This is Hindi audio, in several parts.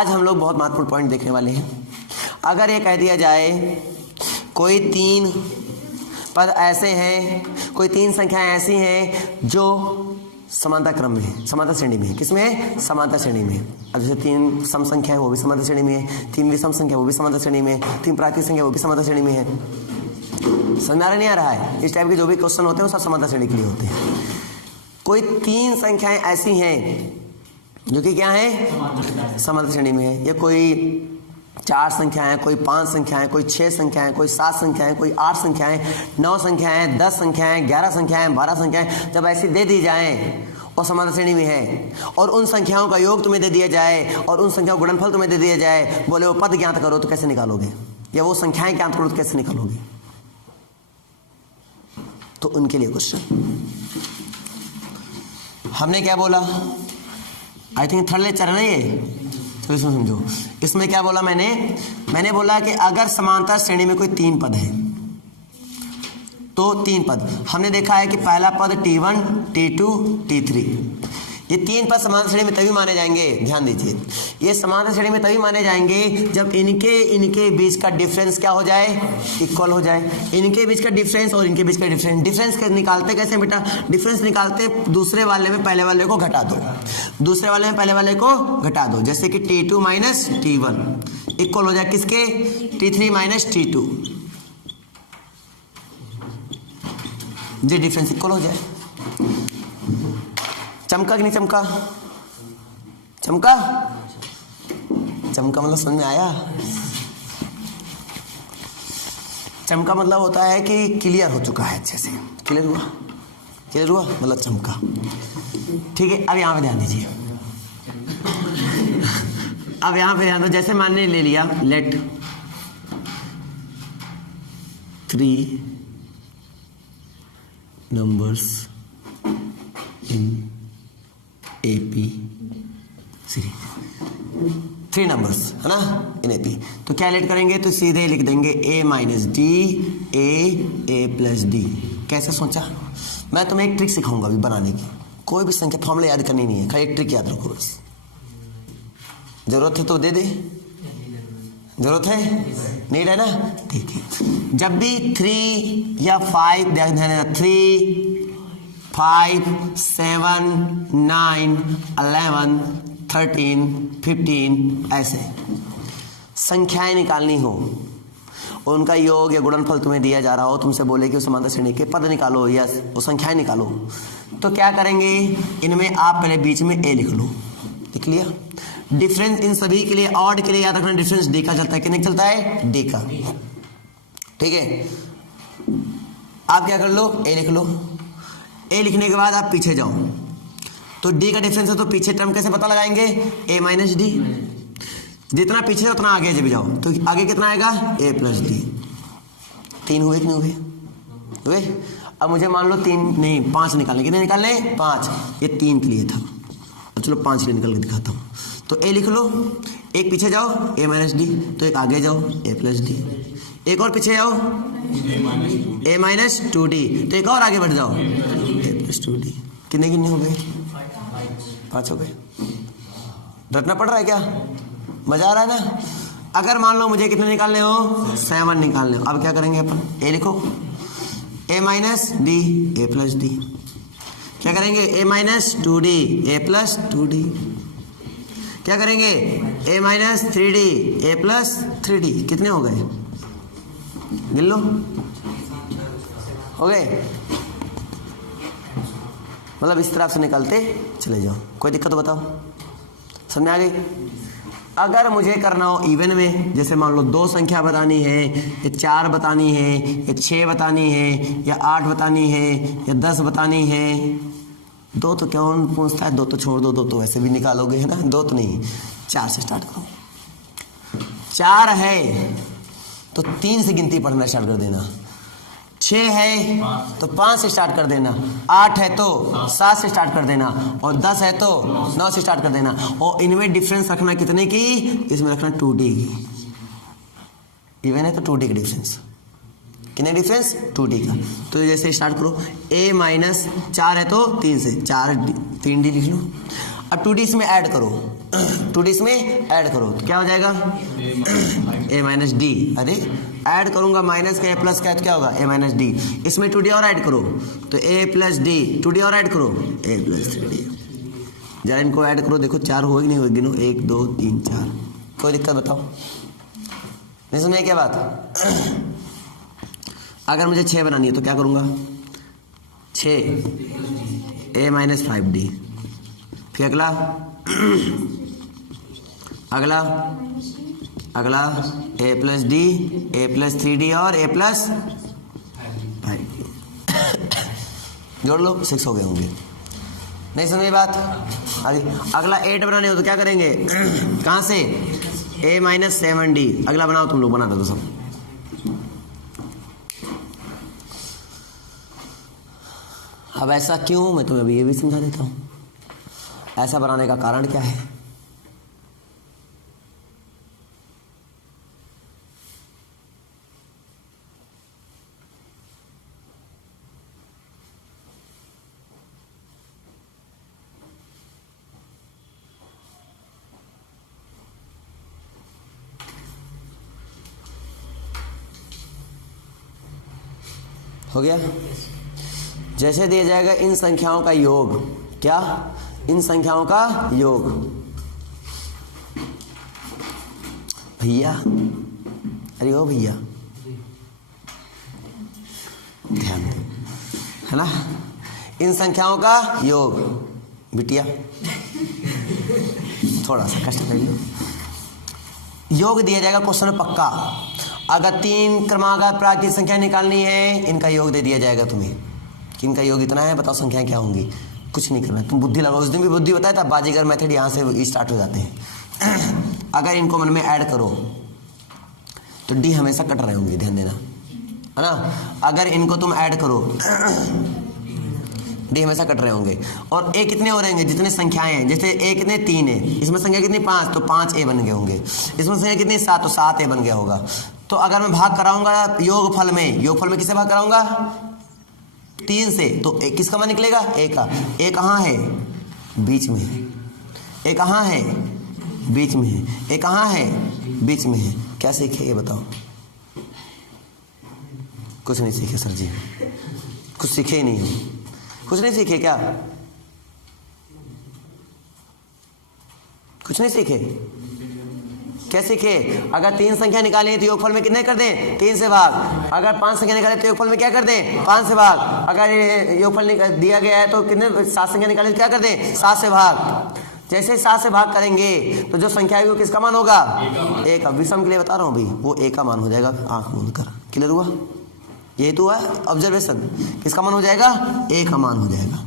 आज हम लोग बहुत महत्वपूर्ण पॉइंट देखने वाले हैं। अगर ये कह दिया जाए कोई 3 पद ऐसे हैं, कोई 3 संख्याएं ऐसी हैं जो समांतर क्रम में है, समांतर श्रेणी में है। किसमें है? समांतर श्रेणी में है। अब जैसे 3 सम संख्या है वो भी समांतर श्रेणी में है, 3 विषम संख्या वो भी समांतर श्रेणी में है, 3 प्राकृतिक संख्या वो भी समांतर श्रेणी में है। समझ नहीं आ रहा है? इस टाइप के जो भी क्वेश्चन होते हैं वो सब समांतर श्रेणी के लिए होते हैं। कोई 3 संख्याएं ऐसी हैं जो कि क्या है? समांतर श्रेणी में है। या कोई 4 संख्याएं, कोई 5 संख्याएं, कोई 6 संख्याएं, कोई 7 संख्याएं, कोई 8 संख्याएं, 9 संख्याएं, 10 संख्याएं, 11 संख्याएं, 12 संख्याएं, जब ऐसी दे दी जाएं और समांतर श्रेणी में है और उन संख्याओं का योग तुम्हें दे दिया जाए और उन संख्याओं का गुणनफल तुम्हें दे दिया जाए, बोले वो पद ज्ञात करो, तो कैसे निकालोगे? या वो संख्याएं ज्ञात करो तो कैसे निकालोगे? तो उनके लिए क्वेश्चन हमने क्या बोला? आई थिंक थर्ड लेक्चर है ना ये, तो इसमें समझो। इसमें क्या बोला मैंने बोला कि अगर समांतर श्रेणी में कोई 3 पद है तो 3 पद हमने देखा है कि पहला पद T1, T2, T3, ये 3 पद समांतर श्रेणी में तभी माने जाएंगे। ध्यान दीजिए, ये समांतर श्रेणी में तभी माने जाएंगे जब इनके बीच का डिफरेंस क्या हो जाए? इक्वल हो जाए। इनके बीच का डिफरेंस और इनके बीच का डिफरेंस निकालते कैसे बेटा? डिफरेंस निकालते दूसरे वाले में पहले वाले को घटा दो, दूसरे वाले में पहले वाले को घटा दो। जैसे कि T2 माइनस T1 इक्वल हो जाए किसके? T3 माइनस T2, ये डिफरेंस इक्वल हो जाए। चमका कि नहीं चमका? चमका मतलब समझ में आया? चमका मतलब होता है कि क्लियर हो चुका है, अच्छे से क्लियर हुआ मतलब चमका। ठीक है, अब यहां पे ध्यान दीजिए, अब यहां पे ध्यान दो। जैसे मानने ले लिया, late 3 numbers in AP series, 3 numbers है ना इन AP, तो क्या लेट करेंगे? तो सीधे लिख देंगे A minus D, A plus D। कैसे सोचा? मैं तुम्हें एक ट्रिक सिखाऊंगा अभी बनाने की। कोई भी संख्या फॉर्मूला याद करनी नहीं है, खाली एक ट्रिक याद रखो बस। जरूरत है तो दे दे, जरूरत है? नीड है ना? ठीक है। जब भी 3 या 5, 3, 5, 7, 9, 11, 13, 15 ऐसे संख्याएं निकालनी हो, उनका योग या गुणनफल तुम्हें दिया जा रहा हो, तुमसे बोले कि उस समांतर श्रेणी के पद निकालो या वो संख्याएं निकालो, तो क्या करेंगे? इनमें आप पहले बीच में A लिख लो। लिख लिया? डिफरेंस इन सभी के लिए, ऑड के लिए याद रखना डिफरेंस D का चलता है। कितने चलता है? D का। ठीक है, आप क्या कर लो? A लिख लो। A लिखने के बाद आप पीछे जाओ, तो D का डिफरेंस है तो पीछे टर्म कैसे पता लगाएंगे? A minus D। जितना पीछे उतना आगे जब जाओ, तो आगे कितना आएगा? A plus D। 3 हुए कि नहीं हुए? अब मुझे मान लो 3 नहीं 5 निकालने। कितने निकालने? 5। ये 3 के लिए था, चलो 5 के लिए निकल के दिखाता हूँ। तो A लिख लो, एक पीछे जाओ A माइनस D, तो एक आगे जाओ A प्लस D, एक और पीछे जाओ A माइनस 2D, तो एक और आगे बढ़ जाओ A प्लस 2D। कितने हो गए? 5 हो गए। रटना पड़ रहा है क्या? मजा आ रहा है ना? अगर मान लो मुझे कितने निकालने हो? 7 निकालने हो। अब क्या करेंगे अपन? A लिखो, A minus D, A plus D। क्या करेंगे? A minus 2D, A plus 2D। क्या करेंगे? A minus 3D, A plus 3D। कितने हो गए? गिन लो, हो गए? मतलब इस तरह से निकालते चले जाओ। कोई दिक्कत बताओ? समझ में आ गई? अगर मुझे करना हो इवन में, जैसे मान लो 2 संख्या बतानी है, या 4 बतानी है, या 6 बतानी है, या 8 बतानी है, या 10 बतानी है, 2 तो कौन पूछता है? 2 तो छोड़ दो, 2 तो वैसे भी निकालोगे है ना। 2 तो नहीं, 4 से स्टार्ट करो। 4 है तो 3 से गिनती पढ़ना स्टार्ट कर देना। 6 है तो 5 से स्टार्ट कर देना। 8 है तो 7 से स्टार्ट कर देना, और 10 है तो 9 से स्टार्ट कर देना। और इनमें डिफरेंस रखना कितने की? इसमें रखना 2D की। इवन है तो 2D का डिफरेंस। कितने डिफरेंस? 2D का। तो जैसे स्टार्ट करो, A माइनस 4 है तो 3 से 3D लिख लो। अब 2D इसमें ऐड करो, 2d इसमें ऐड करो तो क्या हो जाएगा a माइनस डी। अरे ऐड करूंगा माइनस का a प्लस का तो क्या होगा a माइनस डी। इसमें 2d और ऐड करो तो a प्लस डी, 2d और ऐड करो a प्लस 3d। जरा इनको ऐड करो, देखो 4 होगी नहीं होगी, गिनो 1 2 3 4। कोई दिक्कत बताओ, नहीं समझे क्या बात? अगर मुझे 6 बनानी है तो क्या करूंगा, 6 a माइनस 5d। फिर अगला अगला अगला a plus D, a plus 3d और a प्लस 5d। जोड़ लो 6 हो गए होंगे, नहीं समझे बात? आगे अगला 8 बनाने हो तो क्या करेंगे, कहां से a माइनस 7d। अगला बनाओ, तुम लोग बना दो सब। अब ऐसा क्यों, मैं तुम्हें अभी ये भी समझा देता हूं। ऐसा बनाने का कारण क्या है? हो गया? जैसे दिया जाएगा इन संख्याओं का योग, क्या इन संख्याओं का योग, भैया अरे ओ भैया ध्यान दो, है ना, इन संख्याओं का योग। बिटिया थोड़ा सा कष्ट कर लो। योग दिया जाएगा क्वेश्चन में पक्का। अगर 3 क्रमांक प्राकृतिक संख्या निकालनी है, इनका योग दे दिया जाएगा तुम्हें कि इनका योग इतना है, बताओ संख्या क्या होंगी। कुछ नहीं करना, तुम बुद्धि लगाओ। उस दिन भी बुद्धि बताया था, बाजीगर मेथड यहाँ से स्टार्ट हो जाते हैं। अगर इनको मन में ऐड करो तो डी हमेशा कट रहे होंगे, ध्यान देना, है ना। अगर इनको तुम ऐड करो डी हमेशा कट रहे होंगे। और ए कितने हो रहेंगे, जितने संख्याएं हैं। जैसे ए कितने 3 है, इसमें संख्या कितनी 5, तो 5 ए बन गए होंगे। इसमें संख्या कितनी 7, तो 7 ए बन गया होगा। तो अगर मैं भाग कराऊंगा योगफल में किससे भाग कराऊंगा, 3 से, तो किसका मान निकलेगा, ए का। ए कहाँ है, बीच में है। ए कहाँ है, बीच में है। ए कहाँ है, बीच में है। क्या सीखे ये बताओ? कुछ नहीं सीखे सर जी, कुछ सीखे ही नहीं, कुछ नहीं सीखे क्या, कुछ नहीं सीखे? क्या सीखे? अगर 3 संख्या निकाली है तो योगफल में कितने कर दें, 3 से भाग। अगर 5 संख्या निकाले तो योगफल में क्या कर दें, 5 से भाग। अगर योगफल दिया गया है तो कितने 7 संख्या निकाले तो क्या कर दें, 7 से भाग। जैसे 7 से भाग करेंगे तो जो संख्या है वो किसका मान होगा, ए का। विषम के लिए बता रहा हूँ भाई, वो ए का मान हो जाएगा आंख मूंद कर। क्लियर हुआ? ये तो है ऑब्जर्वेशन, किसका मान हो जाएगा, ए का मान हो जाएगा।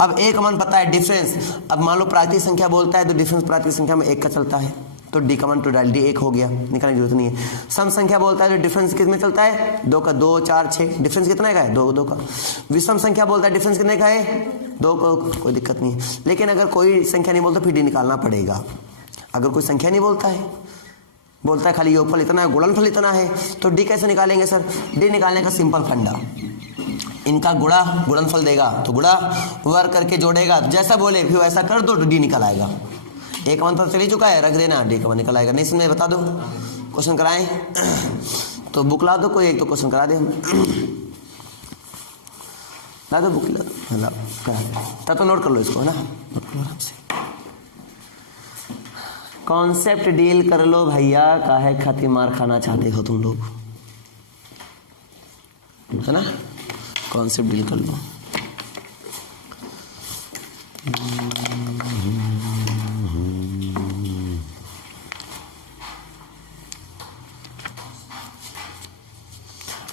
अब ए का मान पता है, डिफरेंस। अब मान लो प्राकृतिक संख्या बोलता है तो डिफरेंस प्राकृतिक संख्या में 1 का चलता है, तो डी का मान तो डाल डी 1 हो गया, निकालने की जरूरत नहीं है। सम संख्या बोलता है तो डिफरेंस कितने चलता है, 2 का, 2 4 6, डिफरेंस कितने का है, 2 का। विषम संख्या बोलता है डिफरेंस कितने का है, 2 को, कोई दिक्कत नहीं है। लेकिन अगर कोई संख्या नहीं बोलता फिर डी निकालना पड़ेगा। अगर कोई संख्या नहीं बोलता है, बोलता है खाली योगफल इतना है, गुणनफल इतना है, तो डी कैसे निकालेंगे सर? डी निकालने का सिंपल फंडा, इनका गुणा गुणनफल देगा तो गुणा वर्ग करके जोड़ेगा, जैसा बोले फिर वैसा कर दो तो डी निकल आएगा। ए का मान पता चल ही चुका है, रख देना, डी का मान निकल आएगा। नहीं समझे बता दो, क्वेश्चन कराएं तो बुक ला दो, कोई एक तो क्वेश्चन करा दे हम। ला दो बुक, ला तब तो नोट कर लो इसको, है ना, नोट कर लो आराम से। कॉन्सेप्ट डील कर लो भैया, काहे खातिर मार खाना चाहते हो तुम लोग, है ना। कॉन्सेप्ट डील कर लो।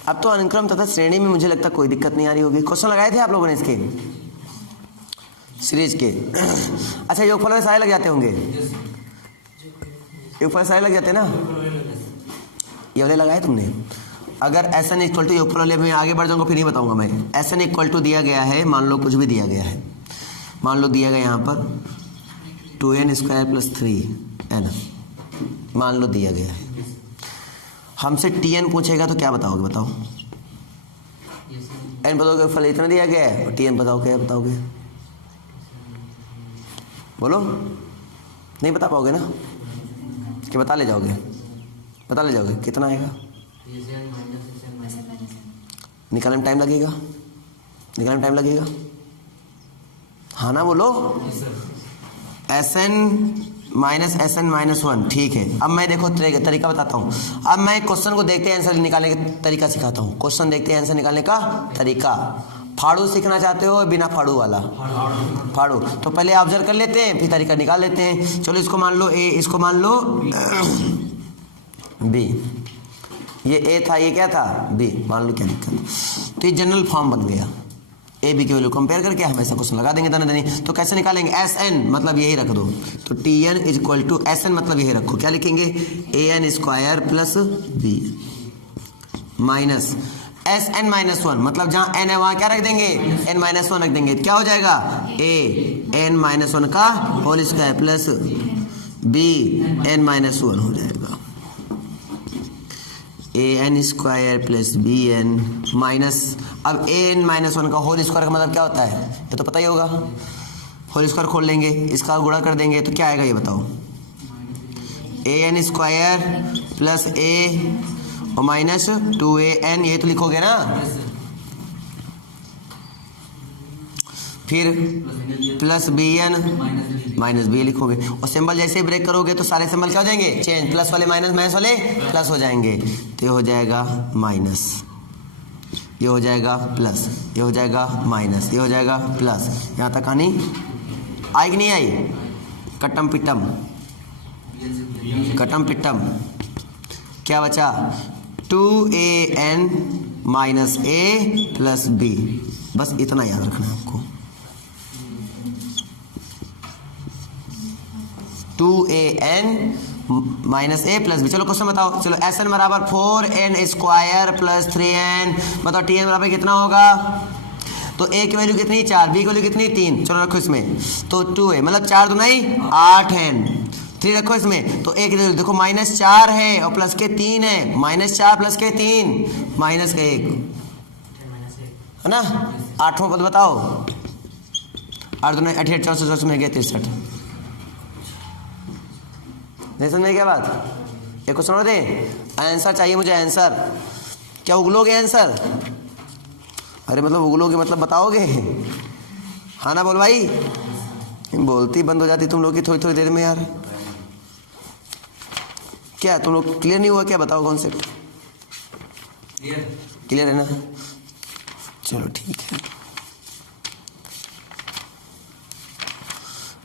अब तो अनुक्रम तथा श्रेणी में मुझे लगता कोई दिक्कत नहीं आ रही होगी। क्वेश्चन लगाए थे आप लोगों ने इसके सीरीज के। अच्छा, योगफल में सारे लग जाते होंगे, योगफल सारे लग जाते हैं ना, ये वाले लगाए तुमने। अगर SN इक्वल टू योगफल वाले में आगे बढ़ जाऊंगा फिर नहीं बताऊंगा मैं। SN इक्वल टू दिया गया है, मान लो कुछ भी दिया गया है, मान लो दिया गया यहाँ पर 2n स्क्वायर प्लस 3n, मान लो दिया गया है। हमसे TN पूछेगा तो क्या बताओगे, बताओ। n बताओगे, फल इतना दिया गया है, TN बताओ क्या बताओगे, बोलो। नहीं बता पाओगे ना कि बता ले जाओगे? बता ले जाओगे कितना आएगा? निकालने में टाइम लगेगा? निकालने में टाइम लगेगा? हाँ ना बोलो। Sn माइनस Sn माइनस 1, ठीक है। अब मैं देखो तरीका बताता हूँ। अब मैं क्वेश्चन को देखते हैं आंसर निकालने का तरीका सिखाता हूँ। क्वेश्चन देखते हैं आंसर निकालने का तरीका। फाड़ू सीखना चाहते हो बिना फाड़ू वाला? फाड़ू। तो पहले ऑब्जर्व कर लेते हैं फिर तरीका निकाल लेते हैं। चलो इसको मान लो ए, इसको मान लो बी। ये ए था, ये क्या था? बी। मान लो क्या दिक्कत। तो ये जनरल फॉर्म बन गया। ए बी की वैल्यू कंपेयर करके हम ऐसा क्वेश्चन लगा देंगे दनादनी। तो कैसे निकालेंगे? एस एन मतलब यही रख दो। तो T N is equal to S N मतलब यही रखो। क्या लिखेंगे? A N square plus B minus S N minus 1 मतलब जहां एन है वहां क्या रख देंगे? एन माइनस 1 रख देंगे। क्या हो जाएगा? ए एन माइनस 1 का whole square plus B N minus 1 हो जाएगा। A N square plus B N minus, अब ए एन माइनस 1 का होल स्क्वायर का मतलब क्या होता है? ये तो पता ही होगा। होल स्क्वायर खोल लेंगे, इसका गुणा कर देंगे तो क्या आएगा ये बताओ? A N square plus a और माइनस 2an, ये तो लिखोगे ना। फिर plus B N minus b लिखोगे। और सिंबल जैसे ही ब्रेक करोगे तो सारे सिंबल क्या हो जाएंगे? चेंज। प्लस वाले माइनस, माइनस वाले प्लस हो जाएंगे। तो ये हो जाएगा माइनस, ये हो जाएगा प्लस, ये हो जाएगा माइनस, ये हो जाएगा प्लस। यहाँ तक कहानी आई कि नहीं आई? कट्टम पिट्टम, कट्टम पिट्टम। क्या बचा? 2an माइनस ए प्लस बी। बस इतना याद रखना है आपको। 2an माइनस ए प्लस बी। चलो क्वेश्चन बताओ। चलो एस एन बराबर 4n स्क्वायर प्लस 3n, बताओ टी एन बराबर कितना होगा? तो ए की वैल्यू कितनी? 4, बी की वैल्यू कितनी? 3। चलो रखो इसमें, तो 2 है मतलब 4 दूनी 8 है। 3 रखो इसमें, तो एक देखो माइनस 4 है और प्लस के 3 है। माइनस 4 प्लस के 3 माइनस का 1 है ना। 8वां पद बताओ। 8 दूनी 88, 64 में गया 63। नहीं समझ में क्या बात? एक क्वेश्चन और दे, आंसर चाहिए मुझे, आंसर। क्या उगलोगे आंसर? अरे मतलब उगलोगे मतलब बताओगे? हाँ ना बोल भाई। बोलती बंद हो जाती तुम लोग की थोड़ी थोड़ी देर में यार। क्या तुम लोग क्लियर नहीं हुआ क्या? बताओ कॉन्सेप्ट क्लियर है ना? चलो ठीक है।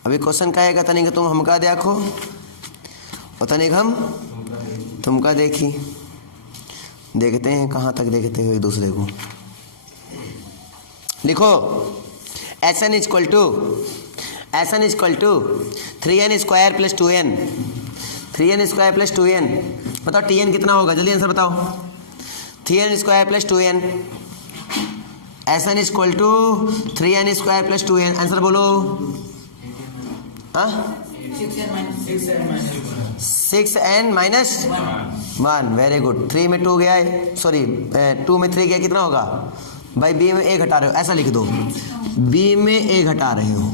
अभी क्वेश्चन का है तनिक तुम हमका देखो और तनिक हम तुमका देखी। देखते हैं कहाँ तक देखते हो एक दूसरे को। लिखो s n equal to 3n square plus 2n, 3n square plus 2n। बताओ टी एन कितना होगा? जल्दी आंसर बताओ। 3n square plus 2n, s n equal to 3n square plus 2n। Answer बोलो। हाँ 6n माइनस 1। Very good. 3 में 2 गया है, सॉरी 2 में 3 गया, कितना होगा भाई? बी में ए घटा रहे हो, ऐसा लिख दो। बी में ए घटा रहे हो,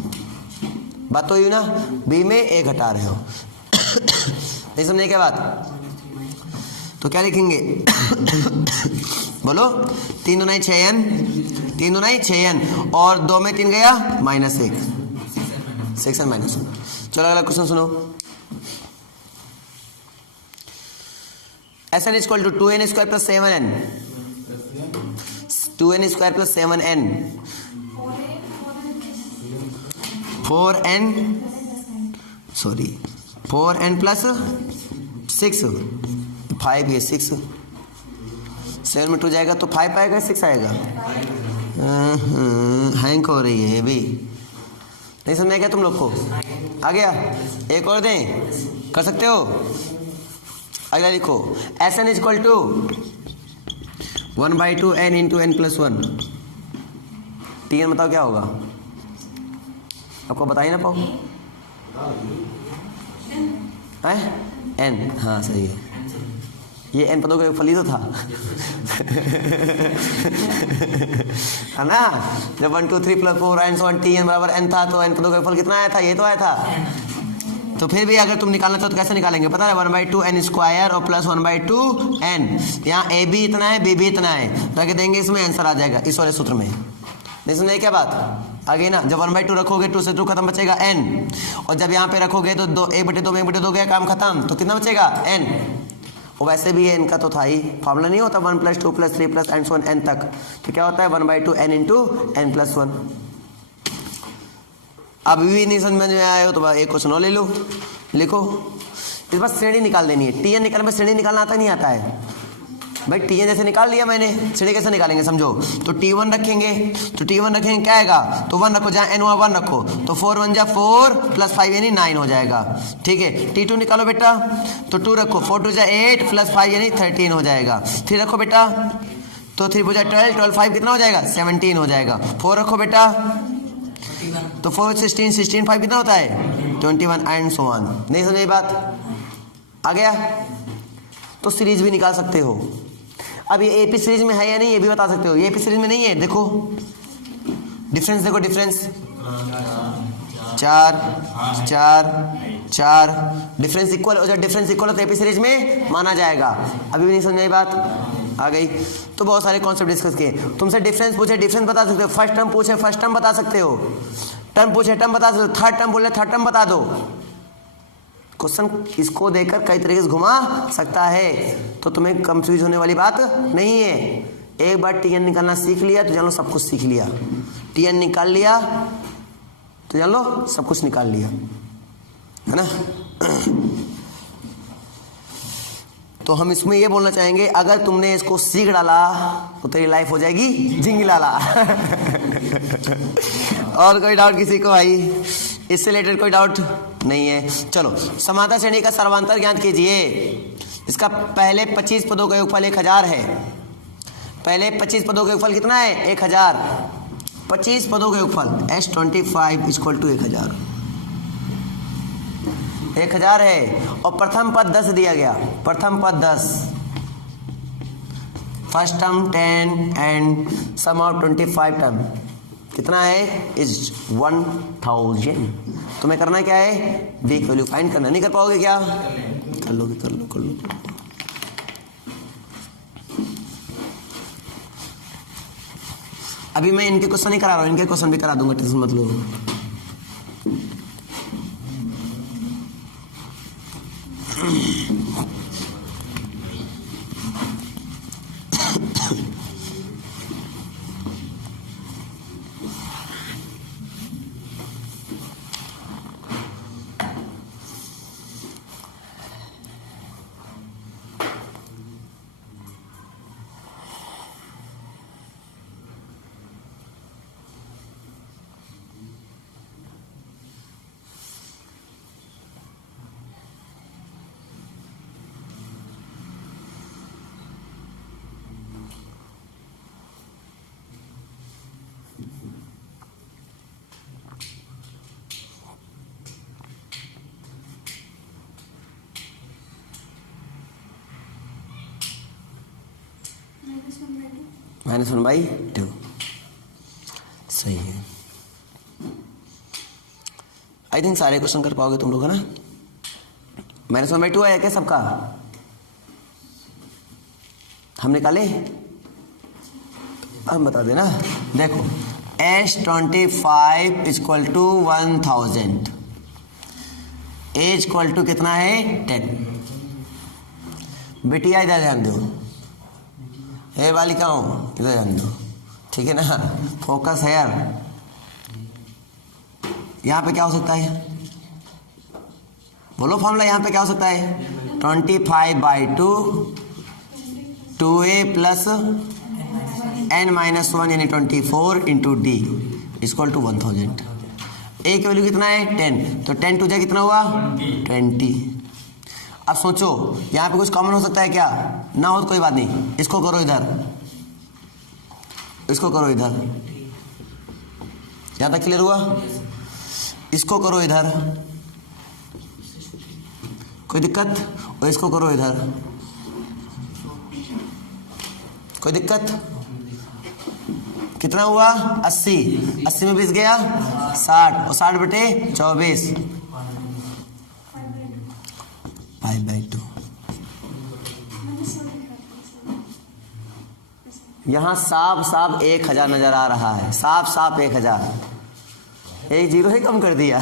बात तो यू ना। बी में ए घटा रहे हो। नहीं समझे क्या बात? तो क्या लिखेंगे? बोलो। 3 दूनी 6n, 3 दूनी 6n और 2 में 3 गया माइनस 1, 6n माइनस 1। चलो अगला क्वेश्चन सुनो। S n equal to 2n square plus 7n, 2n square plus 7n, 4n plus 6, 5 है 6, 7 में 2 जाएगा तो 5 आएगा 6 आएगा। हैंग हो रही है भी, नहीं समझ क्या तुम लोग को? आ गया? एक और दें, कर सकते हो? अगला लिखो s n equal to 1/2 n into n plus 1। T n बताओ क्या होगा? आपको बता ही ना पाओ है? n, हाँ सही है। ये n पदों का फल ही तो था है ना। जब 1 2 3 plus 4 n so on t n बराबर n था तो n पदों का फल कितना आया था? ये तो आया था। तो फिर भी अगर तुम निकालना चाहो तो कैसे निकालेंगे पता है, 1/2 n स्क्वायर और प्लस 1/2 n। यहाँ a भी इतना है, b भी इतना है, रख देंगे, इसमें आंसर आ जाएगा इस वाले सूत्र में। नहीं समझे क्या बात आगे ना? जब 1/2 रखोगे 2 से 2 खत्म, बचेगा n, और जब यहाँ पे रखोगे तो 1/2 में 1/2 गया, काम खत्म, तो कितना बचेगा n। और वैसे भी n का तो था ही, फॉर्मूला नहीं होता 1 + 2 + 3 + एंड सो ऑन n तक, तो क्या होता है 1/2 n × n + 1। अभी भी नहीं समझ में आए हो तो एक क्वेश्चन और ले लो, लिखो। इस बार श्रेणी निकाल देनी है। टी एन निकालने में श्रेणी निकालना आता नहीं आता है भाई। टी एन जैसे निकाल लिया मैंने, श्रेणी कैसे निकालेंगे समझो। तो T1 रखेंगे, तो T1 रखेंगे क्या आएगा, तो 1 रखो, जहाँ n हुआ 1 रखो, तो 4 1 जा 4 + 5 यानी 9 हो जाएगा। ठीक है, T2 निकालो बेटा, तो 2 रखो, 4 2 जा 8 + 5 यानी 13 हो जाएगा। 3 रखो बेटा, तो 3 4 जा 12 12 5 कितना हो जाएगा, 17 हो जाएगा। 4 रखो बेटा, तो 4 16 16 5 कितना होता है, 21 एंड सो ऑन। नहीं समझे बात आ गया? तो सीरीज भी निकाल सकते हो। अब ये एपी सीरीज में है या नहीं ये भी बता सकते हो। ये एपी सीरीज में नहीं है, देखो डिफरेंस, देखो डिफरेंस 4 4 4, डिफरेंस इक्वल हो जाए, डिफरेंस इक्वल हो तो एपी सीरीज में माना जाएगा। अभी भी नहीं समझ आई बात आ गई? तो बहुत सारे कॉन्सेप्ट डिस्कस किए। तुमसे डिफरेंस पूछे, डिफरेंस बता सकते हो। फर्स्ट टर्म पूछे, फर्स्ट टर्म बता सकते हो। टर्म पूछे, टर्म बता सकते हो। थर्ड टर्म बोले, थर्ड टर्म बता दो। क्वेश्चन इसको देकर कई तरीके से घुमा सकता है, तो तुम्हें कंफ्यूज होने वाली बात नहीं है। एक बार टीएन निकालना सीख लिया तो जान लो सब कुछ सीख लिया। टीएन निकाल लिया तो जान लो सब कुछ निकाल लिया, है ना। तो हम इसमें ये बोलना चाहेंगे, अगर तुमने इसको सीख डाला तो तेरी लाइफ हो जाएगी झिंगलाला। और कोई डाउट किसी को भाई? इससे रिलेटेड कोई डाउट नहीं है? चलो, समांतर श्रेणी का सर्वांतर ज्ञात कीजिए। इसका पहले 25 पदों का योगफल 1000 है। पहले 25 पदों का योगफल कितना है, 1000। 25 पदों का योगफल S25 = 1000। 1000 है, और प्रथम पद 10 दिया गया। प्रथम पद 10, first term 10 and sum of 25 term कितना है, इज 1000। तुम्हें करना क्या है, बी की वैल्यू फाइंड करना। नहीं कर पाओगे क्या? कर लोगे, कर लो, कर लो। अभी मैं इनके क्वेश्चन नहीं करा रहा हूं, इनके क्वेश्चन भी करा दूंगा, टेंशन मत लो। -1/2 सही है। आई थिंक सारे क्वेश्चन कर पाओगे तुम लोग, है ना। -1/2 आया क्या सबका? हम निकाले, हम बता देना। देखो S25 = 1000, A कितना है, 10। बेटिया इधर ध्यान दो, हे बालिकाओं इधर ध्यान दो, ठीक है ना, फोकस है यार। यहाँ पे क्या हो सकता है, बोलो फॉर्मूला। यहाँ पे क्या हो सकता है, 25/2 2a + n-1 यानी 24 × d = 1000। a की वैल्यू कितना है, 10, तो 10 2 जा कितना हुआ, 20। अब सोचो यहाँ पे कुछ कॉमन हो सकता है क्या, ना हो तो कोई बात नहीं, इसको करो इधर, इसको करो इधर। यहाँ तक क्लियर हुआ? इसको करो इधर, कोई दिक्कत? और इसको करो इधर, कोई दिक्कत? कितना हुआ, 80। 80 में 20 गया 60, और 60/24 यहाँ साफ साफ 1000 नजर आ रहा है, साफ साफ 1000, एक जीरो ही कम कर दिया।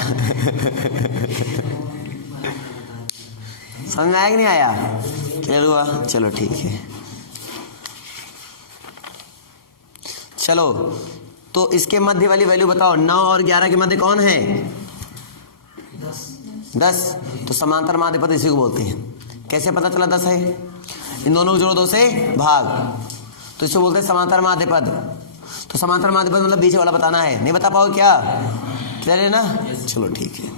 समझ में आया कि नहीं आया? क्लियर हुआ? चलो ठीक है। चलो तो इसके मध्य वाली वैल्यू बताओ, 9 और 11 के मध्य कौन है? 10। तो समांतर माध्य पद इसी को बोलते हैं। कैसे पता चला 10 है? इन दोनों को जोड़ो, 2 से भाग, तो इसको बोलते हैं समांतर माध्य पद। तो समांतर माध्य पद मतलब बीच वाला बताना है, नहीं बता पाओगे क्या? क्लियर है ना? चलो ठीक है।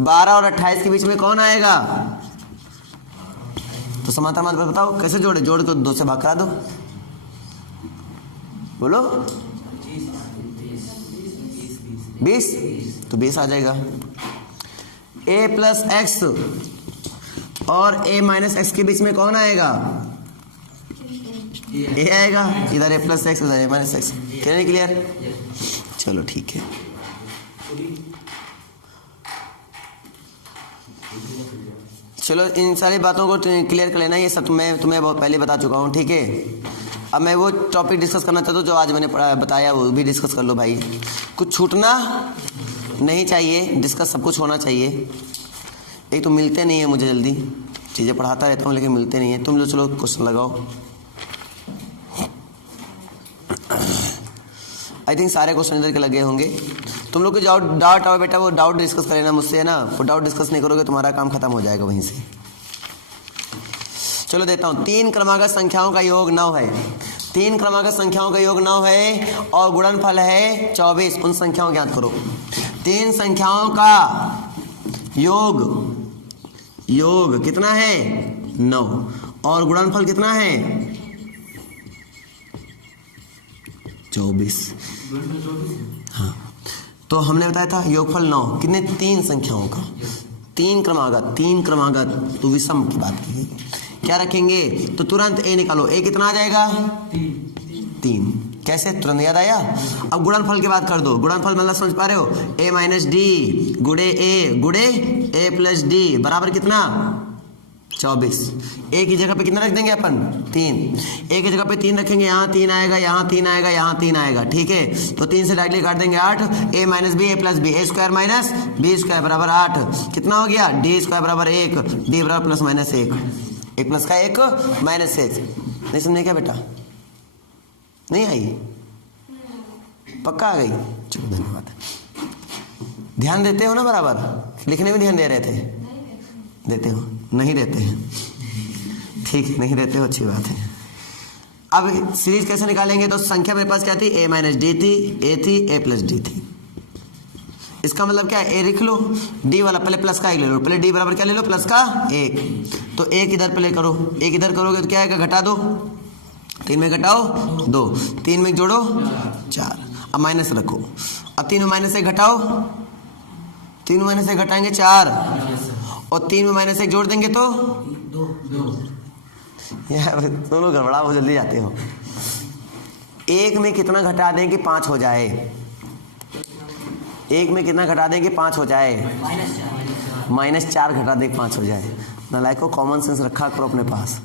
12 और 28 के बीच में कौन आएगा? तो समांतर माध्य पद बताओ कैसे जोड़े? जोड़ को 2 से भाग करा दो, बोलो 20, तो 20 आ जाएगा। a प्लस एक्स और a माइनस एक्स के बीच में कौन आएगा? a आएगा, इधर a प्लस एक्स, इधर a माइनस एक्स। क्लियर है? क्लियर? चलो ठीक है। चलो इन सारी बातों को क्लियर कर लेना, ये सब मैं तुम्हें बहुत पहले बता चुका हूँ, ठीक है। अब मैं वो टॉपिक डिस्कस करना चाहता हूँ जो आज मैंने बताया, वो भी डिस्कस कर लो भाई। कुछ छूटना नहीं चाहिए, डिस्कस सब कुछ होना चाहिए। एक तो मिलते नहीं है मुझे जल्दी, चीज़ें पढ़ाता रहता हूँ लेकिन मिलते नहीं है। तुम लोग चलो क्वेश्चन लगाओ। आई थिंक सारे क्वेश्चन इधर के लगे होंगे। तुम लोग को जो डाउट आओ बेटा वो डाउट डिस्कस कर लेना मुझसे, है ना। वो डाउट डिस्कस नहीं करोगे तुम्हारा काम खत्म हो जाएगा वहीं से। चलो देता हूँ। 3 क्रमागत संख्याओं का योग 9 है। 3 क्रमागत संख्याओं का योग 9 है और गुणनफल है 24। उन संख्याओं को ज्ञात करो। 3 संख्याओं का योग कितना है? 9 और गुणनफल कितना है? 24। हाँ, तो हमने बताया था योगफल 9 कितने? 3 संख्याओं का। 3 क्रमागत तो विषम की बात की। क्या रखेंगे? तो तुरंत a निकालो। a कितना आ जाएगा? 3। कैसे? तुरंत याद आया। अब गुणनफल की बात कर दो। गुणनफल मतलब समझ पा रहे हो? a माइनस डी गुड़े a प्लस डी बराबर कितना? 24। a की जगह पे कितना रख देंगे अपन? 3। a की जगह पे 3 रखेंगे, यहाँ 3 आएगा, यहाँ 3 आएगा, यहाँ 3 आएगा, ठीक है। तो 3 से डायरेक्टली काट देंगे 8। a minus b, a plus b, a square minus b square बराबर 8। कितना हो गया? d स्क्वायर बराबर 1, d बराबर प्लस माइनस 1, 1 प्लस का 1 माइनस 1। नहीं समझे क्या बेटा? नहीं आई? पक्का आ गई? चलो धन्यवाद। ध्यान देते हो ना बराबर? लिखने में ध्यान दे रहे थे? देते हो? नहीं देते हैं, ठीक, नहीं देते हो, अच्छी बात है। अब सीरीज कैसे निकालेंगे? तो संख्या मेरे पास क्या थी? a माइनस डी थी, a थी, a प्लस डी थी। इसका मतलब क्या है? a लिख लो, d वाला पहले प्लस का 1 ले लो, पहले d बराबर क्या ले लो? प्लस का 1। तो 1 इधर प्ले करो, 1 इधर करोगे तो क्या आएगा? घटा दो, 3 में घटाओ 2, 3 में जोड़ो 4। अब माइनस रखो, अब 3 में माइनस 1 घटाओ, 3 में माइनस 1 घटाएंगे 4, और 3 में माइनस 1 जोड़ देंगे तो 2। तुम लोग गड़बड़ा बहुत जल्दी जाते हो। 1 में कितना घटा दें कि 5 हो जाए? 1 में कितना घटा दें कि 5 हो जाए? -4 घटा दें 5 हो जाए। नालायकों, कॉमन सेंस रखा करो अपने पास।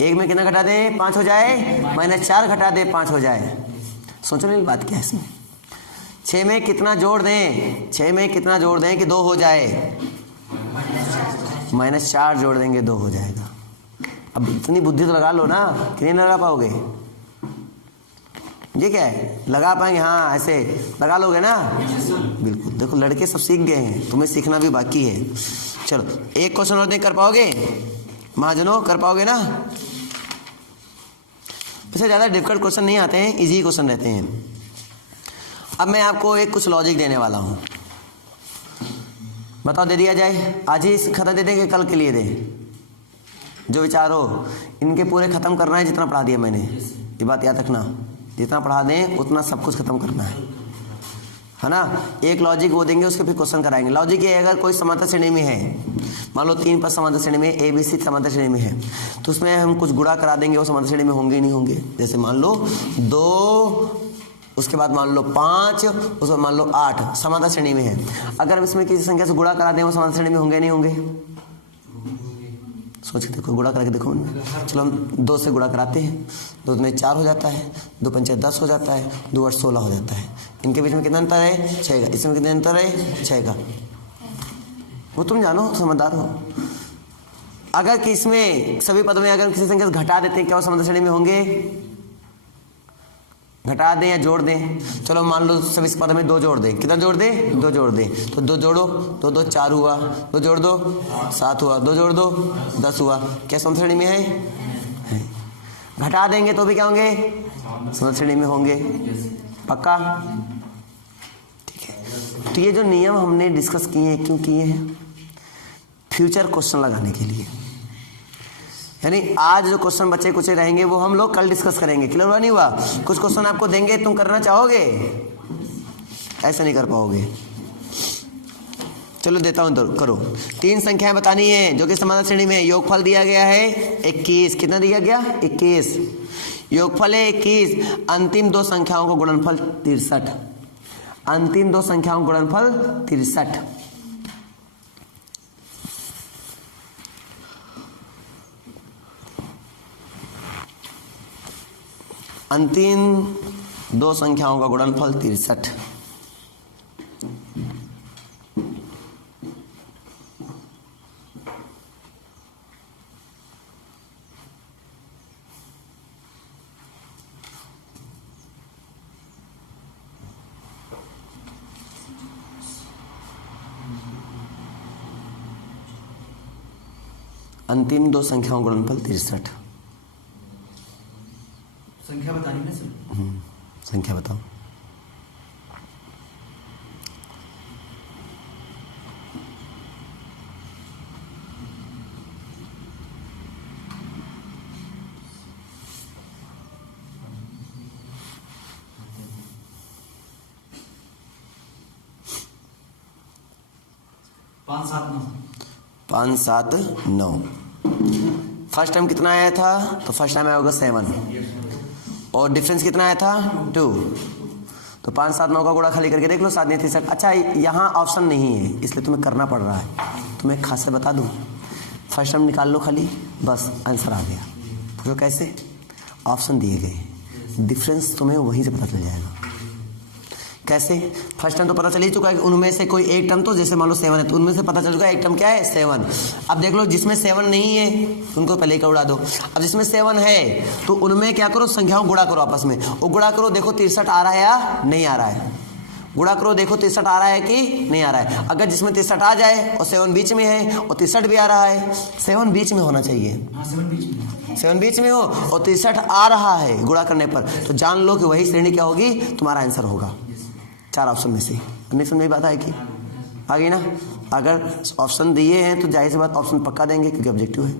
1 में कितना घटा दें 5 हो जाए? -4 घटा दें 5 हो जाए। सोचने वाली बात क्या है इसमें? 6 में कितना जोड़ दें? 6 में कितना जोड़ दें कि 2 हो जाए? -4 जोड़ देंगे 2 हो जाएगा। अब इतनी बुद्धि तो लगा लो ना, कि नहीं लगा पाओगे? ये क्या है? लगा पाएंगे? हाँ, ऐसे लगा लोगे ना? बिल्कुल। देखो लड़के सब सीख गए हैं, तुम्हें सीखना भी बाकी है। चलो एक क्वेश्चन और दें, कर पाओगे महाजनों? कर पाओगे ना? वैसे ज़्यादा डिफिकल्ट क्वेश्चन नहीं आते हैं, इजी क्वेश्चन रहते हैं। अब मैं आपको एक कुछ लॉजिक देने वाला हूँ, बताओ दे दिया जाए? आज ही खत्म दे देंगे, कल के लिए दें? जो विचार हो, इनके पूरे खत्म करना है जितना पढ़ा दिया मैंने। ये बात याद रखना, जितना पढ़ा दें उतना सब कुछ खत्म करना है ना। एक लॉजिक वो देंगे, उसके फिर क्वेश्चन कराएंगे। लॉजिक ये, अगर कोई समांतर श्रेणी में है, मान लो 3 पद समांतर श्रेणी में, ए बी सी समांतर श्रेणी में है, तो उसमें हम कुछ गुणा करा देंगे, वो समांतर श्रेणी में होंगे ही नहीं होंगे। जैसे मान लो 2, उसके बाद मान लो 5, उसके बाद मान लो 8 समांतर श्रेणी में है। अगर हम इसमें किसी संख्या से गुणा करा दें, वो समांतर श्रेणी में होंगे नहीं होंगे? सोच के देखो, गुणा करके देखो उनमें। चलो हम 2 से गुणा कराते हैं, 2 दूनी 4 हो जाता है, 2 पंचे 10 हो जाता है, 2 8 16 हो जाता है। इनके बीच में कितना अंतर है? 6 का। इसमें कितना अंतर है? 6 का। वो तुम जानो, समझदार हो। अगर किसमें सभी पद में अगर किसी संख्या से घटा देते हैं, क्या वो समांतर श्रेणी में होंगे? घटा दें या जोड़ दें? चलो मान लो सभी पद में 2 जोड़ दें। कितना जोड़ दें? 2 जोड़ दें। तो 2 जोड़ो, 2 2 4 हुआ, 2 जोड़ दो 7 हुआ, 2 जोड़ दो 10 हुआ। क्या समांतर श्रेणी में है? घटा देंगे तो भी क्या होंगे? समांतर श्रेणी में होंगे। पक्का? ठीक है। तो ये जो नियम हमने डिस्कस किए हैं, क्यों किए हैं? फ्यूचर क्वेश्चन लगाने के लिए। यानी आज जो क्वेश्चन बच्चे कुछ रहेंगे वो हम लोग कल डिस्कस करेंगे। क्लियर हुआ नहीं हुआ? कुछ क्वेश्चन आपको देंगे, तुम करना चाहोगे? ऐसा नहीं कर पाओगे। चलो देता हूं, तो करो। 3 संख्याएं बतानी है जो कि समांतर श्रेणी में है। योगफल दिया गया है 21। कितना दिया गया? 21। योगफल है 21। अंतिम 2 संख्याओं को गुणनफल 63। अंतिम 2 संख्याओं को गुणनफल 63। अंतिम 2 संख्याओं का गुणनफल 63। अंतिम 2 संख्याओं का गुणनफल 63। संख्या बतानी ना सर? संख्या बताओ। पाँच सात नौ। फर्स्ट टाइम कितना आया था? तो फर्स्ट टाइम आया होगा 7 और डिफरेंस कितना आया था? 2। तो 5 7 9 का गुणा खाली करके देख लो, 7 9 63। अच्छा यहाँ ऑप्शन नहीं है इसलिए तुम्हें करना पड़ रहा है। तुम्हें खास से बता दूं, फर्स्ट टाइम निकाल लो खाली, बस आंसर आ गया। पूछो कैसे? ऑप्शन दिए गए, डिफरेंस तुम्हें वहीं से पता चल जाएगा। कैसे? फर्स्ट टाइम तो पता चल ही चुका है कि उनमें से कोई एक टर्म, तो जैसे मान लो 7 है तो उनमें से पता चल चुका है एक टर्म क्या है? 7। अब देख लो जिसमें 7 नहीं है उनको पहले ही उड़ा दो। अब जिसमें 7 है तो उनमें क्या करो? संख्याओं गुणा करो आपस में। वो गुणा करो, देखो 63 आ रहा है या नहीं आ रहा है। गुणा करो, देखो 63 आ रहा है कि नहीं आ रहा है। अगर जिसमें 63 आ जाए और 7 बीच में है और 63 भी आ रहा है, 7 बीच में होना चाहिए। 7 बीच में हो और 63 आ रहा है गुणा करने पर, तो जान लो कि वही श्रेणी क्या होगी? तुम्हारा आंसर होगा 4 ऑप्शन में से। नहीं समझ में बात है कि आ गई ना? अगर ऑप्शन दिए हैं तो जाहिर सी बात ऑप्शन पक्का देंगे क्योंकि ऑब्जेक्टिव है।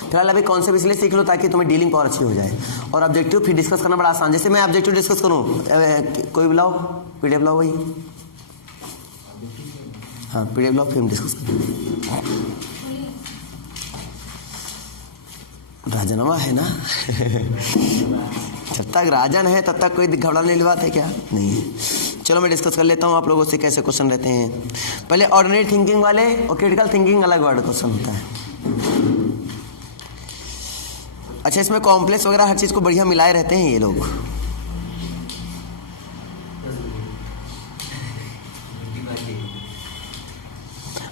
फिलहाल अभी कॉन्सेप्ट इसलिए सीख लो ताकि तुम्हें डीलिंग पावर अच्छी हो जाए, और ऑब्जेक्टिव फिर डिस्कस करना बड़ा आसान। जैसे मैं ऑब्जेक्टिव डिस्कस करूँ, कोई बुलाओ, पीडीएफ लाओ वही। हाँ पीडीएफ लाओ, फिर हम डिस्कस करेंगे। राजनामा है ना? जब तक राजन है तब तक कोई घबराने वाली बात है क्या? नहीं है। चलो मैं डिस्कस कर लेता हूँ आप लोगों से कैसे क्वेश्चन रहते हैं। पहले ऑर्डिनरी थिंकिंग वाले और क्रिटिकल थिंकिंग अलग वर्ड क्वेश्चन होता है। अच्छा इसमें कॉम्प्लेक्स वगैरह हर चीज को बढ़िया मिलाए रहते हैं ये लोग।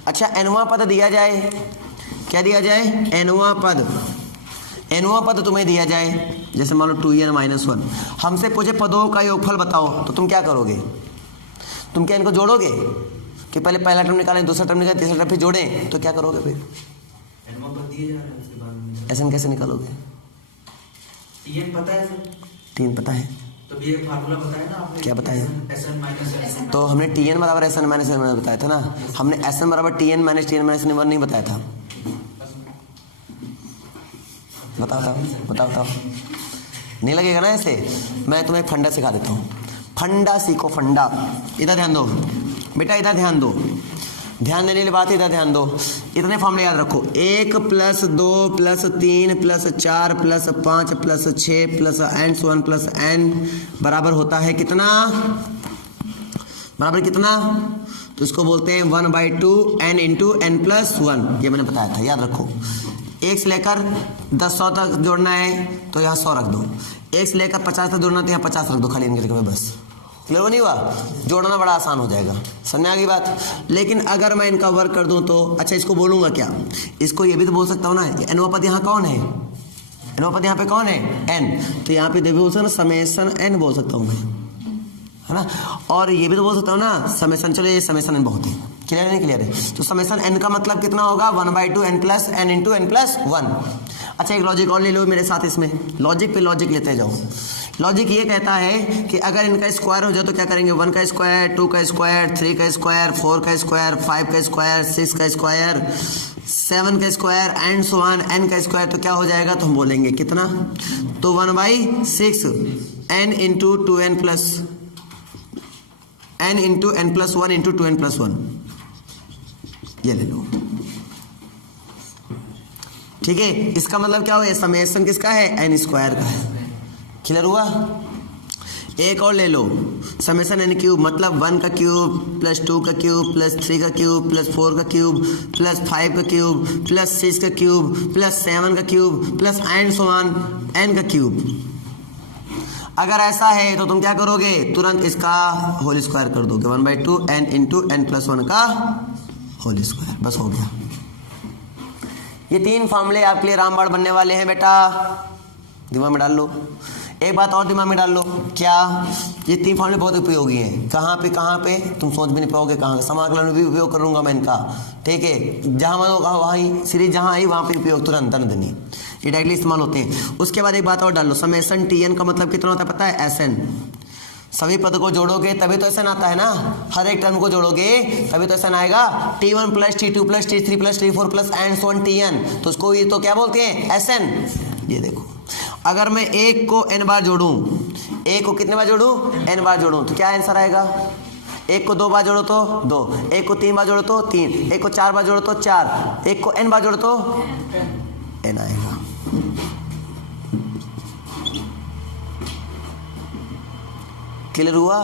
अच्छा एनवा पद दिया जाए, क्या दिया जाए? एनवा पद। एनवा पद तुम्हें दिया जाए, जैसे मान लो 2n-1, हमसे पूछे पदों का योगफल बताओ, तो तुम क्या करोगे? तुम क्या इनको जोड़ोगे कि पहले पहला टर्म निकालें, दूसरा टर्म निकालें, तीसरा टर्म फिर जोड़ें? तो क्या करोगे फिर? एनवा पद दिए जा रहा है, उसके बाद में ऐसे कैसे निकालोगे? tn पता है सर? 3 पता है तो ये फार्मूला बताया ना आपने? क्या बताया? Sn - तो हमने Tn बराबर Sn - बताया था ना। हमने Sn बराबर Tn - Tn - 1 नहीं बताया था। बताओ नहीं लगेगा ना ऐसे? मैं तुम्हें फंडा सिखा देता हूँ। फंडा सीखो, फंडा। इधर ध्यान दो बेटा, इधर ध्यान दो। ध्यान देने वाली बात है, इधर ध्यान दो। इतने फॉर्मूले याद रखो। 1 + 2 + 3 + 4 + 5 + 6 + n + n बराबर होता है कितना? बराबर कितना? तो इसको बोलते हैं 1/2 n × n + 1। ये मैंने बताया था, याद रखो। 1 से लेकर 10 तक जोड़ना है तो यहाँ 100 रख दो, 1 से लेकर 50 तक जोड़ना तो यहाँ 50 रख दो खाली इनके जगह पे, बस। क्लियर नहीं हुआ? जोड़ना बड़ा आसान हो जाएगा, समझ आ गई बात। लेकिन अगर मैं इनका वर्क कर दूं तो अच्छा इसको बोलूंगा क्या, इसको ये भी तो बोल सकता हूँ ना, एन पद यहाँ कौन है, एन पद यहाँ पे कौन है, एन, तो यहाँ पे देखो बोल सकता ना समेसन एन बोल सकता हूँ मैं, है ना। और ये भी तो बोल सकता हूँ ना समेसन, चलो ये समेसन एन बहुत है, क्लियर है नहीं क्लियर है। तो समेसन एन का मतलब कितना होगा 1/2 n plus n into n plus 1। अच्छा एक लॉजिक और ले लो मेरे साथ, इसमें लॉजिक पे लॉजिक लेते जाओ। लॉजिक ये कहता है कि अगर इनका स्क्वायर हो जाए तो क्या करेंगे, 1 का स्क्वायर, 2 का स्क्वायर, 3 का स्क्वायर, 4 का स्क्वायर, 5 का स्क्वायर, 6 का स्क्वायर, 7 का square and so on n का स्क्वायर, तो क्या हो जाएगा, तो हम बोलेंगे कितना, तो 1/6 n into 2n plus n into n plus 1 into 2n plus 1, ये ले लो, ठीक है। इसका मतलब क्या हुआ, समेशन किसका है, n स्क्वायर का है, क्लियर हुआ। एक और ले लो, समेशन n क्यूब, मतलब 1 का क्यूब प्लस 2 का क्यूब प्लस 3 का क्यूब प्लस 4 का क्यूब प्लस 5 का क्यूब प्लस 6 का क्यूब प्लस 7 का cube plus and so on n का क्यूब। अगर ऐसा है तो तुम क्या करोगे, तुरंत इसका होल स्क्वायर कर दोगे, 1/2 n इंटू n प्लस 1 का होल स्क्वायर, बस हो गया। ये 3 फार्मूले आपके लिए रामबाण बनने वाले हैं बेटा, दिमाग में डाल लो। एक बात और दिमाग में डाल लो, क्या, ये 3 फार्मूले बहुत उपयोगी हैं। कहाँ पे तुम सोच भी नहीं पाओगे, कहाँ समाकलन में भी उपयोग करूंगा मैं इनका, ठीक है। जहाँ मैं वहाँ सीरीज जहाँ आई वहाँ पे उपयोग तुरंत नहीं, ये डायरेक्टली इस्तेमाल होते हैं। उसके बाद एक बात और डाल लो, समेशन Tn का मतलब कितना होता है पता है, Sn। सभी पद को जोड़ोगे तभी तो Sn आता है ना, हर एक टर्म को जोड़ोगे तभी तो Sn आएगा। T1 plus T2 plus T3 plus T4 plus and so on Tn, तो उसको ये तो क्या बोलते हैं, Sn। ये देखो, अगर मैं एक को n बार जोड़ूं, एक को कितने बार जोड़ूं, n बार जोड़ूं, तो क्या आंसर आएगा, एक को 2 बार जोड़ो तो 2, एक को 3 बार जोड़ो तो 3, एक को 4 बार जोड़ो तो 4, एक को n बार जोड़ो तो n आएगा। क्लियर हुआ,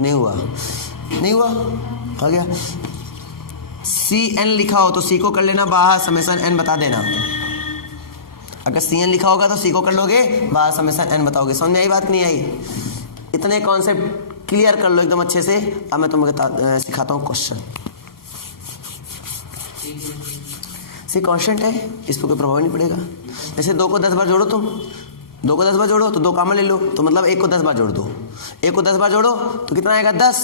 नहीं हुआ, नहीं हुआ, आ गया। Cn लिखा हो तो C को कर लेना बाहर, समेशन n बता देना। अगर Cn लिखा होगा तो C को कर लोगे बाहर, समेशन n बताओगे। समझ में आई बात, नहीं आई? इतने कॉन्सेप्ट क्लियर कर लो एकदम अच्छे से। अब मैं तुम्हें सिखाता हूँ क्वेश्चन। C कांस्टेंट है, इस पर कोई प्रभाव नहीं पड़ेगा। जैसे 2 को 10 बार जोड़ो, तुम 2 को 10 बार जोड़ो तो 2 कॉमन ले लो, तो मतलब 1 को 10 बार जोड़ दो, 1 को 10 बार जोड़ो तो कितना आएगा 10,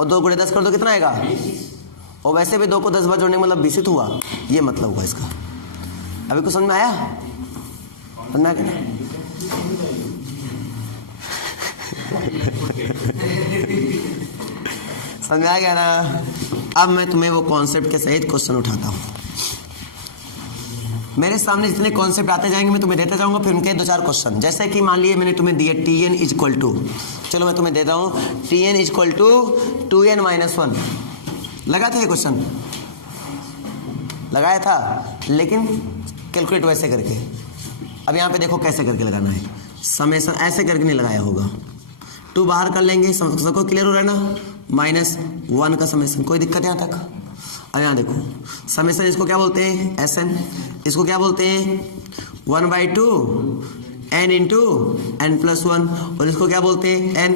और 2 गुणे 10 कर दो कितना आएगा, और वैसे भी 2 को 10 बार जोड़ने का मतलब 20 हुआ, ये मतलब हुआ इसका। अभी कुछ समझ में आया, समझ में आ गया? समझ में आ गया ना? अब मैं तुम्हें वो कॉन्सेप्ट के सहित क्वेश्चन उठाता हूँ। मेरे सामने जितने कॉन्सेप्ट आते जाएंगे मैं तुम्हें देता जाऊंगा, फिर उनके 2-4 क्वेश्चन। जैसे कि मान लिए मैंने तुम्हें दिया Tn इज इक्वल टू, चलो मैं तुम्हें देता हूँ, Tn is equal to 2n minus 1। लगा था ये क्वेश्चन, लगाया था, लेकिन कैलकुलेट वैसे करके। अब यहाँ पे देखो कैसे करके लगाना है, समेशन ऐसे करके नहीं लगाया होगा, 2 बाहर कर लेंगे, सबको क्लियर हो रहा है ना, -1 का समेशन, कोई दिक्कत यहाँ तक? अब यहाँ देखो, समेशन इसको क्या बोलते हैं, Sn, इसको क्या बोलते हैं 1/2 n इंटू n प्लस 1, और इसको क्या बोलते हैं n।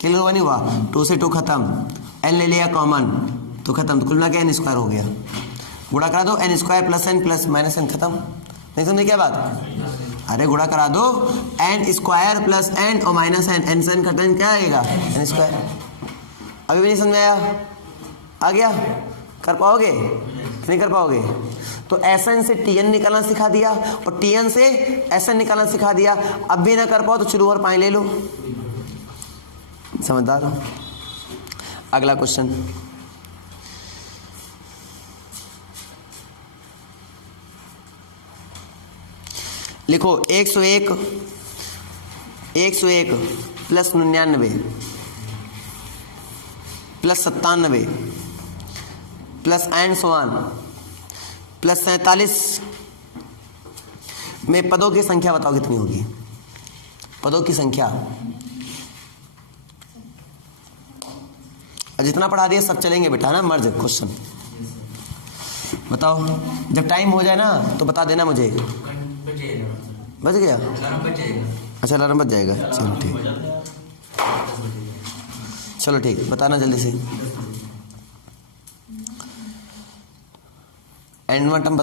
क्लियर हुआ नहीं हुआ? 2 से 2 खत्म, n ले लिया कॉमन तो खत्म, तो कुल मिला के n स्क्वायर हो गया। गुणा करा दो, n square plus n plus minus n, खत्म। नहीं समझे क्या बात? अरे गुणा करा दो, n स्क्वायर प्लस n और माइनस n से n खत्म, क्या आएगा n स्क्वायर। अभी भी नहीं समझ में आया? आ गया? कर पाओगे? नहीं कर पाओगे? तो Sn से Tn निकालना सिखा दिया और Tn से Sn निकालना सिखा दिया। अब भी ना कर पाओ तो शुरू और पाए ले लो, समझदार हो। अगला क्वेश्चन, लिखो 101 plus 99 plus 97 plus and so on plus 47 में पदों की संख्या बताओ कितनी होगी? पदों की संख्या, जितना पढ़ा दिया सब चलेंगे बेटा ना, मर्ज क्वेश्चन। बताओ, जब टाइम हो जाए ना तो बता देना मुझे। बच जाएगा सर। बच गया? अलार्म बच जाएगा। अच्छा अलार्म बच जाएगा, चलो ठीक। 10 बजेगा। चलो ठीक, बताना जल्दी से। 10 बजे। And term